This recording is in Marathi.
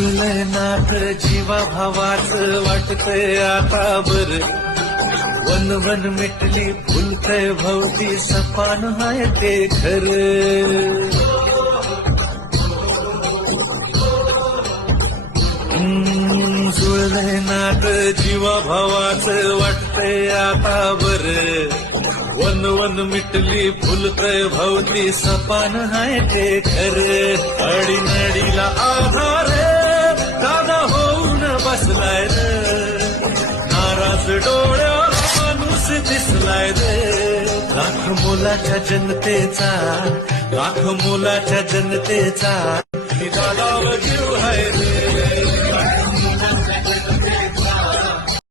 जुळलंय नात जीवा भावाच वाटतंय आता बर वन वन मिटली फुलतय भवती सपान हाय ते घर जुळलंय नात जीवा भावाच वाटतंय आता बर वन वन मिटली फुलतय भवती सपान हाय ते घर अडीनडीला आधार दादा होऊन बसलाय नाराज डोळ्यावर माणूस दिसलाय लाख मोलाच्या जनतेचा लाख मोलाच्या जनतेचा दादावर जीव आहे